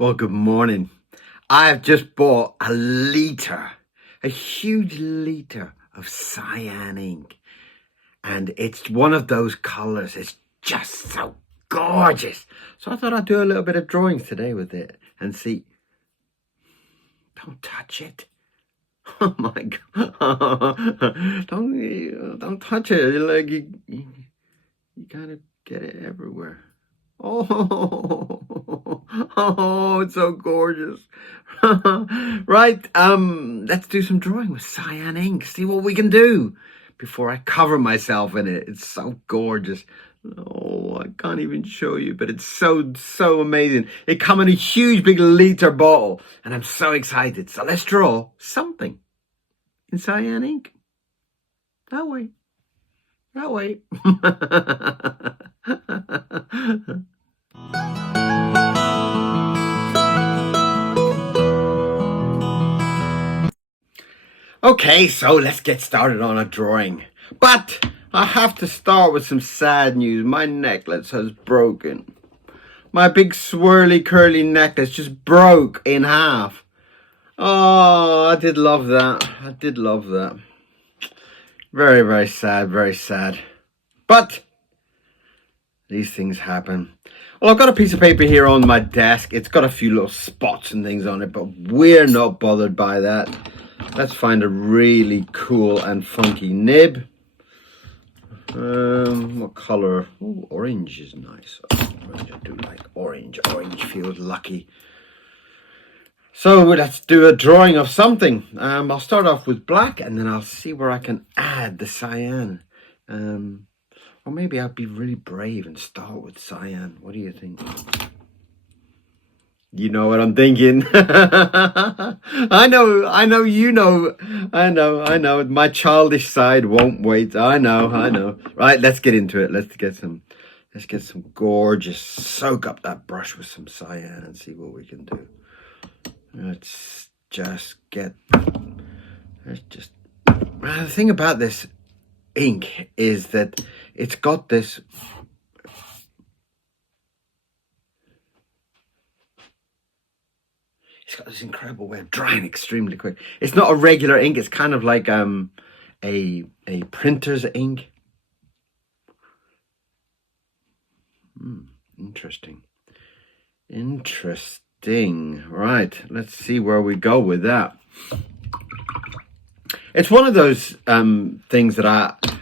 Well, good morning. I've just bought a huge liter of cyan ink. And it's one of those colors. It's just so gorgeous. So I thought I'd do a little bit of drawings today with it and see. Don't touch it. Oh my God. Don't touch it. Like you gotta get it everywhere. Oh, oh, it's so gorgeous. Right, let's do some drawing with cyan ink. See what we can do before I cover myself in it. It's so gorgeous. Oh, I can't even show you, but it's so amazing. It comes in a huge big liter bottle, and I'm so excited. So let's draw something in cyan ink. That way. That way. Okay, so let's get started on a drawing. But I have to start with some sad news. My necklace has broken. My big swirly curly necklace just broke in half. Oh, I did love that. I did love that. Very, very sad, very sad. But these things happen. Well, I've got a piece of paper here on my desk. It's got a few little spots and things on it, but we're not bothered by that. Let's find a really cool and funky nib. What color? Oh, orange is nice. Oh, orange, I do like orange. Orange feels lucky. So let's do a drawing of something. I'll start off with black and then I'll see where I can add the cyan. Or maybe I'll be really brave and start with cyan. What do you think? You know what I'm thinking. I know, you know. I know. My childish side won't wait. I know. Right, let's get into it. Let's get some gorgeous, soak up that brush with some cyan and see what we can do. Let's just the thing about this ink is that it's got this incredible way of drying extremely quick. It's not a regular ink. It's kind of like a printer's ink. Interesting. Right, let's see where we go with that. It's one of those things that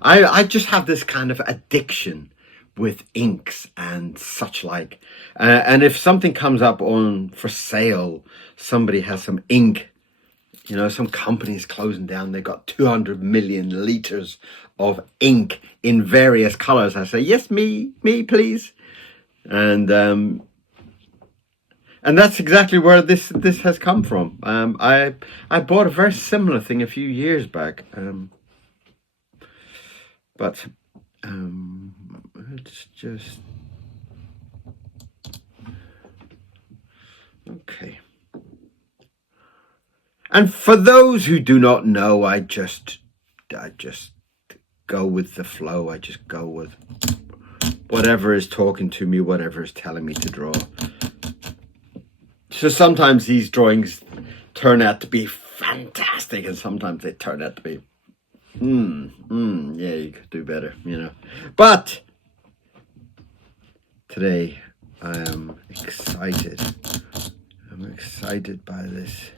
I just have this kind of addiction with inks and such like. And if something comes up on for sale, somebody has some ink, you know, some company's closing down, they've got 200 million liters of ink in various colors. I say, yes, me, please. And that's exactly where this has come from. I bought a very similar thing a few years back. But let's just okay. And for those who do not know, I just go with the flow. I just go with whatever is talking to me, whatever is telling me to draw. So sometimes these drawings turn out to be fantastic, and sometimes they turn out to be, yeah, you could do better, you know. But today I am excited. I'm excited by this.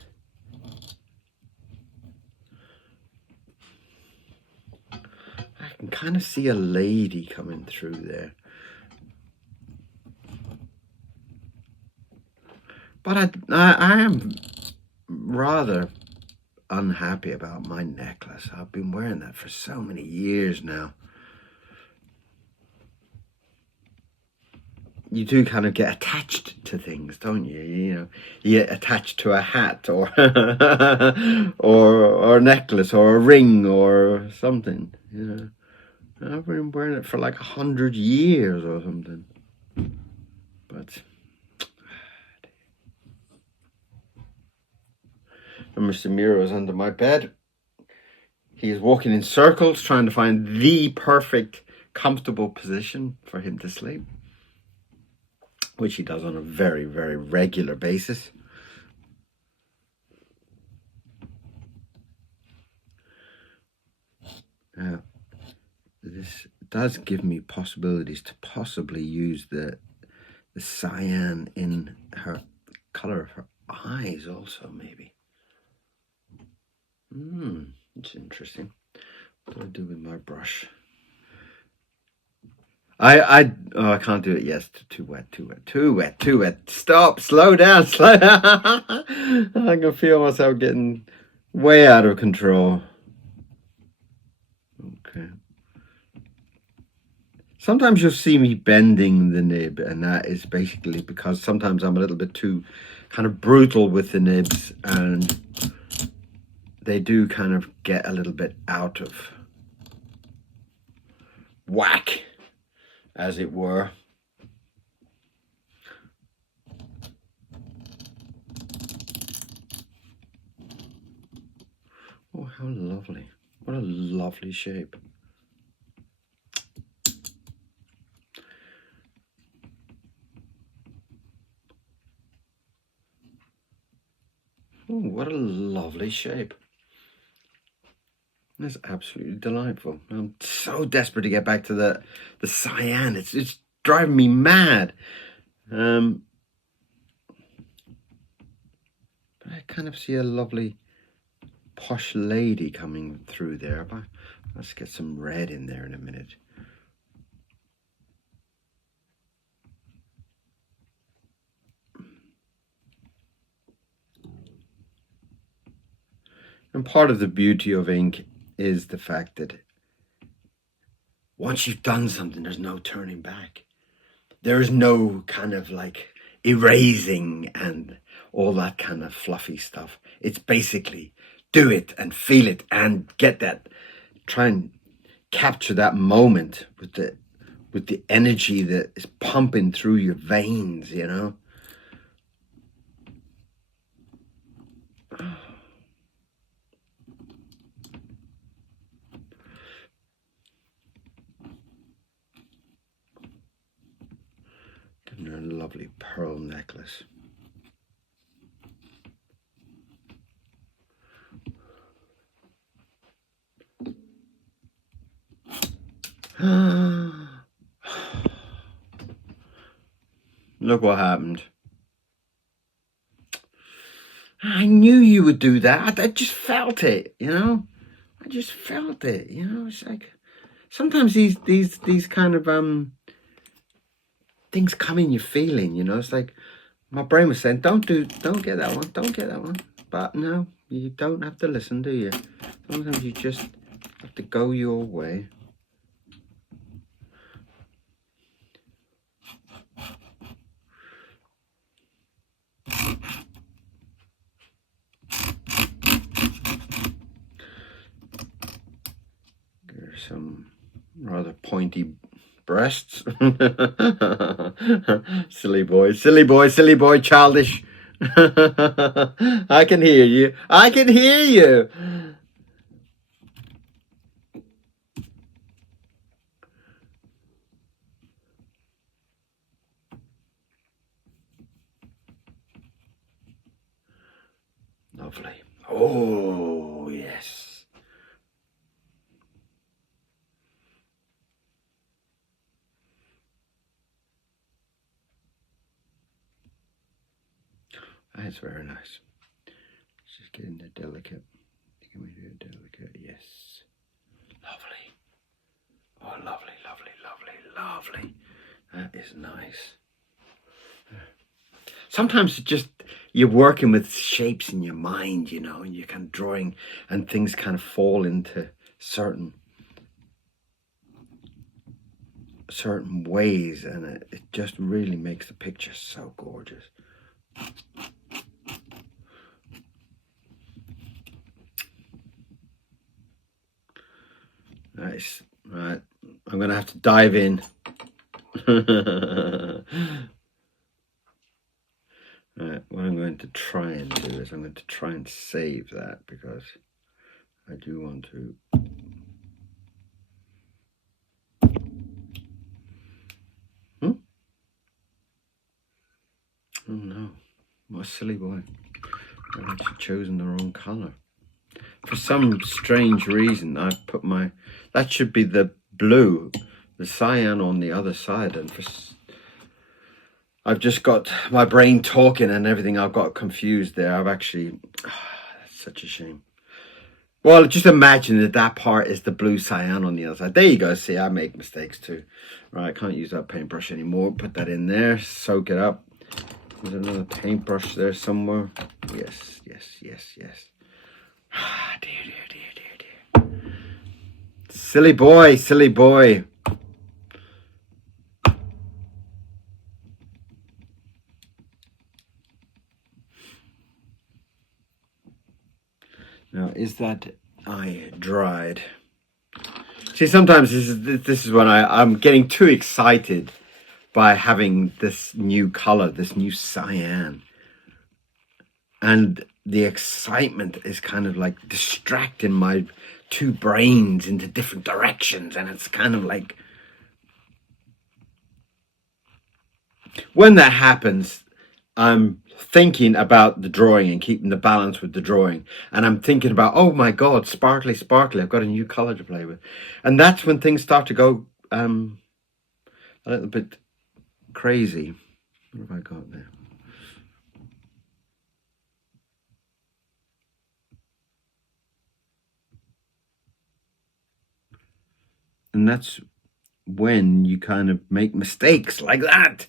I can kind of see a lady coming through there. But I am rather unhappy about my necklace. I've been wearing that for so many years now. You do kind of get attached to things, don't you? You know, you get attached to a hat or or a necklace or a ring or something. You know, I've been wearing it for like 100 years or something. But Mr. Miro is under my bed. He is walking in circles trying to find the perfect comfortable position for him to sleep. which he does on a very, very regular basis. Now, this does give me possibilities to possibly use the cyan in her color of her eyes also, maybe. It's interesting. What do I do with my brush? I can't do it. Yes, too wet. Stop, slow down, slow down. I can feel myself getting way out of control. Okay. Sometimes you'll see me bending the nib, and that is basically because sometimes I'm a little bit too kind of brutal with the nibs, and they do kind of get a little bit out of whack, as it were. Oh, how lovely. What a lovely shape. Oh, what a lovely shape. That's absolutely delightful. I'm so desperate to get back to the cyan. It's driving me mad. But I kind of see a lovely posh lady coming through there. But let's get some red in there in a minute. And part of the beauty of ink is the fact that once you've done something, there's no turning back. There is no kind of like erasing and all that kind of fluffy stuff. It's basically do it and feel it and get that, try and capture that moment with the energy that is pumping through your veins, you know. Giving her a lovely pearl necklace. Look what happened. I knew you would do that. I just felt it, you know. I just felt it, you know. It's like sometimes these kind of things come in your feeling, you know. It's like my brain was saying, don't get that one, don't get that one. But no, you don't have to listen, do you? Sometimes you just have to go your way. There's some rather pointy breasts. Silly boy, childish. I can hear you. I can hear you. Lovely. Oh, yes. That's very nice. Just getting the delicate. Can we do a delicate? Yes. Lovely. Oh, lovely, lovely, lovely, lovely. That is nice. Sometimes it's just you're working with shapes in your mind, you know, and you're kind of drawing and things kind of fall into certain ways, and it just really makes the picture so gorgeous. Nice. Right, I'm gonna have to dive in. Right, what I'm going to try and do is I'm going to try and save that because I do want to. a silly boy. I've actually chosen the wrong colour. For some strange reason, I've put my... That should be the blue, the cyan on the other side. And I've just got my brain talking and everything. I've got confused there. I've actually... that's such a shame. Well, just imagine that that part is the blue cyan on the other side. There you go. See, I make mistakes too. Right, I can't use that paintbrush anymore. Put that in there. Soak it up. There's another paintbrush there somewhere. Yes, yes, yes, yes. Ah, dear, dear, dear, dear, dear. Silly boy, silly boy. Now, is that eye dried? See, sometimes this is when I'm getting too excited by having this new color, this new cyan. And the excitement is kind of like distracting my two brains into different directions. And it's kind of like, when that happens, I'm thinking about the drawing and keeping the balance with the drawing. And I'm thinking about, oh my God, sparkly, sparkly. I've got a new color to play with. And that's when things start to go a little bit crazy. What have I got there? And that's when you kind of make mistakes like that.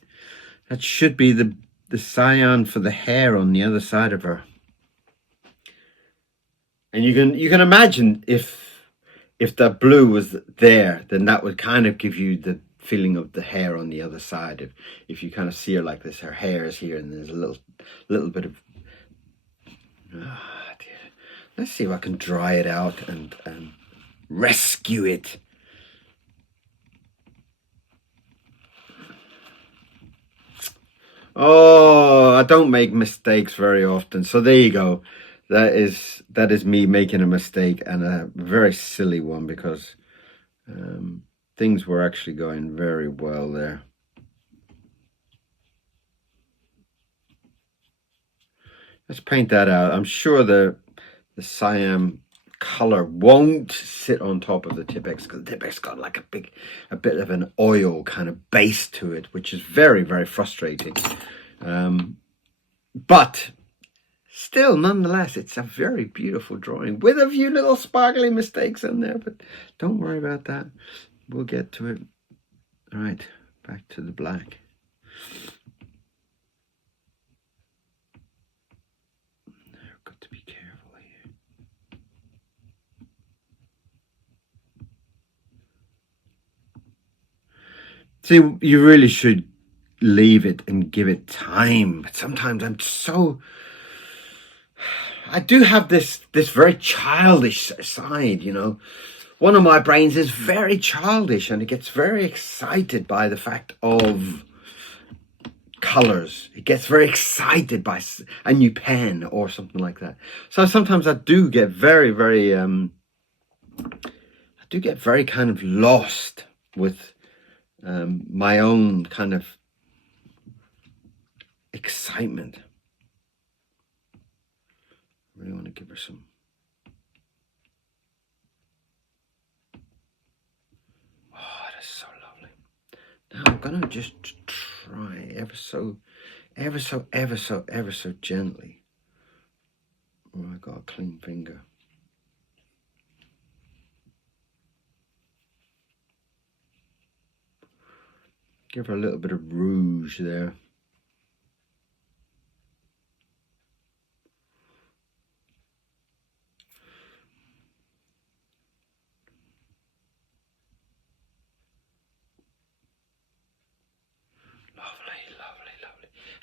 That should be the cyan for the hair on the other side of her. And you can imagine if the blue was there, then that would kind of give you the feeling of the hair on the other side. If you kind of see her like this, her hair is here and there's a little bit of... Ah, dear. Let's see if I can dry it out and rescue it. Oh, I don't make mistakes very often. So there you go. That is me making a mistake, and a very silly one, because things were actually going very well there. Let's paint that out. I'm sure the cyan color won't sit on top of the Tipex, because the Tipex got like a bit of an oil kind of base to it, which is very, very frustrating. But still, nonetheless, it's a very beautiful drawing with a few little sparkly mistakes in there, but don't worry about that. We'll get to it. All right, back to the black. I've got to be careful here. See, you really should leave it and give it time. But sometimes I do have this very childish side, you know. One of my brains is very childish, and it gets very excited by the fact of colors. It gets very excited by a new pen or something like that. So sometimes I do get very, very kind of lost with my own kind of excitement. I really want to give her some. Oh, that's so lovely. Now I'm gonna just try ever so gently. Oh, I got a clean finger. Give her a little bit of rouge there.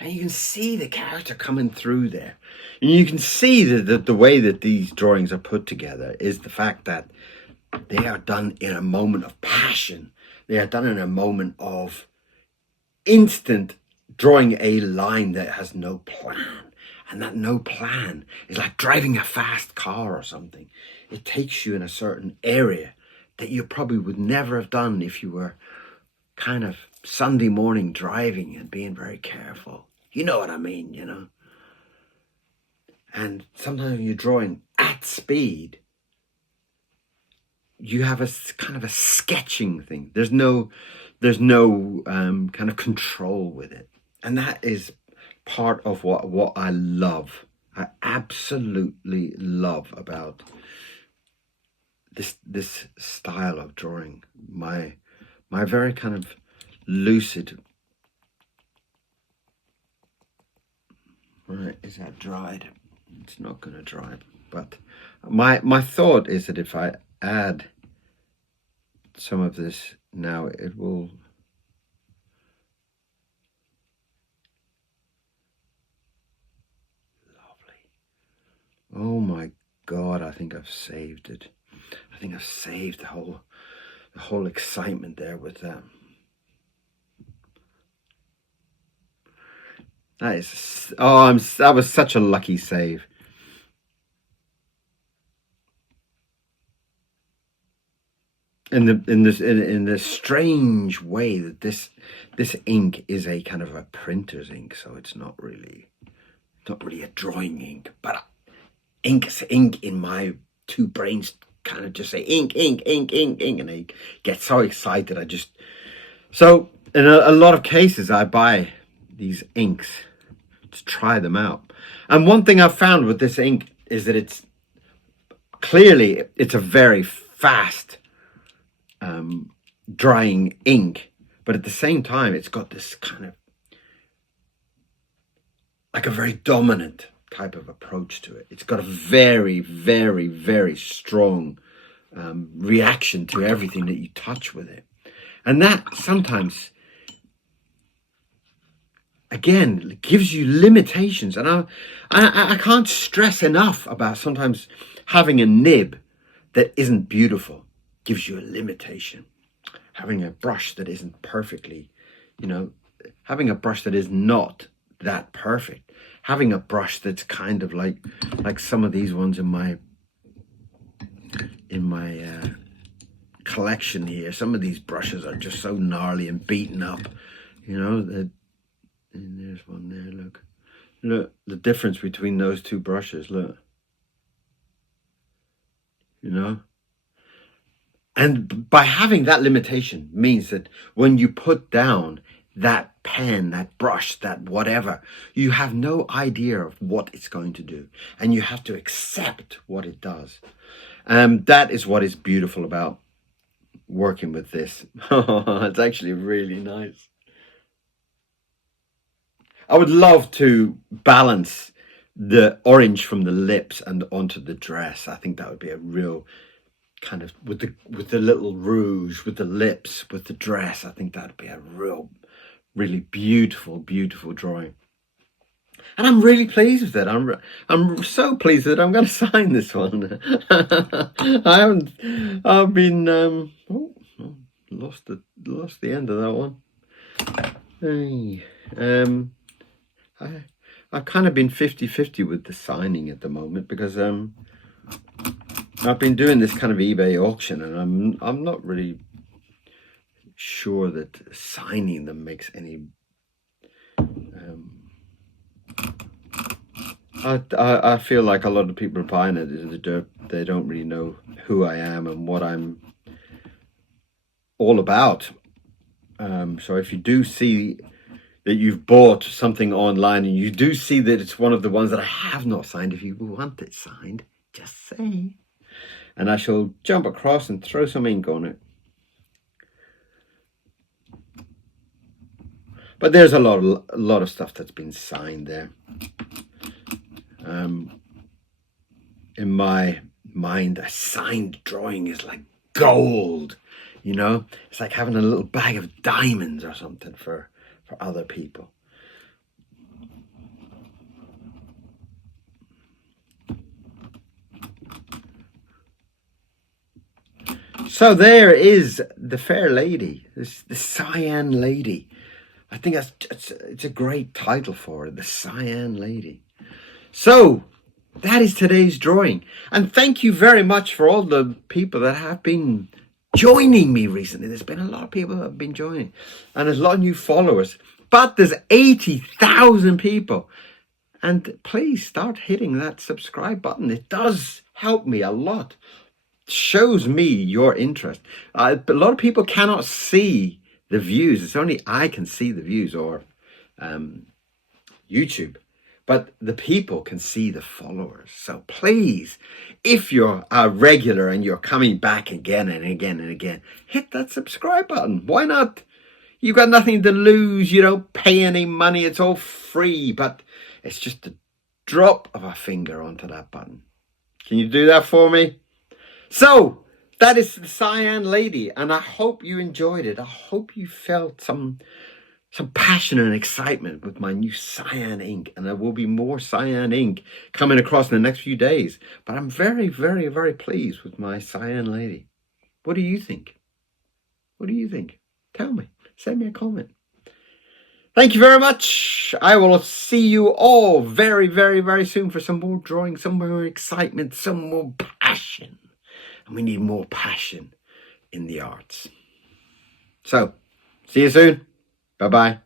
And you can see the character coming through there. And you can see that the way that these drawings are put together is the fact that they are done in a moment of passion. They are done in a moment of instant drawing a line that has no plan. And that no plan is like driving a fast car or something. It takes you in a certain area that you probably would never have done if you were kind of Sunday morning driving and being very careful. You know what I mean, you know. And sometimes when you're drawing at speed, you have a kind of a sketching thing. There's no kind of control with it. And that is part of what I love. I absolutely love about this style of drawing. My very kind of lucid. Right, is that dried? It's not going to dry, but my thought is that if I add some of this now, it will lovely. Oh my God, I think I've saved it. I think I've saved the whole excitement there with that. That is, oh, that was such a lucky save. In the strange way that this ink is a kind of a printer's ink, so it's not really a drawing ink, but ink's ink in my two brains kind of just say ink, ink, ink, ink, ink, and I get so excited. So in a lot of cases I buy these inks to try them out. And one thing I've found with this ink is that it's a very fast drying ink, but at the same time it's got this kind of like a very dominant type of approach to it. It's got a very, very, very strong reaction to everything that you touch with it. And that sometimes, again, gives you limitations. And I can't stress enough about sometimes having a nib that isn't beautiful gives you a limitation. Having a brush that isn't perfectly, having a brush that is not that perfect. Having a brush that's kind of like some of these ones in my collection here. Some of these brushes are just so gnarly and beaten up, that. And there's one there. Look the difference between those two brushes. Look, and by having that limitation means that when you put down that pen, that brush, that whatever, you have no idea of what it's going to do, and you have to accept what it does. That is what is beautiful about working with this. It's actually really nice. I would love to balance the orange from the lips and onto the dress. I think that would be a real kind of, with the little rouge, with the lips, with the dress, I think that would be a really beautiful, beautiful drawing. And I'm really pleased with it. I'm so pleased that I'm going to sign this one. I've been, lost the end of that one. Hey, I've kind of been 50-50 with the signing at the moment, because I've been doing this kind of eBay auction, and I'm not really sure that signing them makes any. I feel like a lot of people are buying it. They don't really know who I am and what I'm all about. So if you do see that you've bought something online and you do see that it's one of the ones that I have not signed, if you want it signed, just say, and I shall jump across and throw some ink on it. But there's a lot of stuff that's been signed there. In my mind, a signed drawing is like gold, It's like having a little bag of diamonds or something for other people. So there is the fair lady, the Cyan lady. I think it's a great title for it, the Cyan lady. So that is today's drawing. And thank you very much for all the people that have been joining me recently. There's been a lot of people that have been joining, and there's a lot of new followers. But there's 80,000 people. And please start hitting that subscribe button. It does help me a lot. It shows me your interest. A lot of people cannot see the views. It's only I can see the views, or YouTube. But the people can see the followers. So please, if you're a regular and you're coming back again and again and again, hit that subscribe button. Why not? You've got nothing to lose. You don't pay any money. It's all free. But it's just a drop of a finger onto that button. Can you do that for me? So that is the Cyan lady. And I hope you enjoyed it. I hope you felt some passion and excitement with my new Cyan ink. And there will be more Cyan ink coming across in the next few days. But I'm very, very, very pleased with my Cyan lady. What do you think? What do you think? Tell me. Send me a comment. Thank you very much. I will see you all very, very, very soon for some more drawing, some more excitement, some more passion. And we need more passion in the arts. So, see you soon. Bye-bye.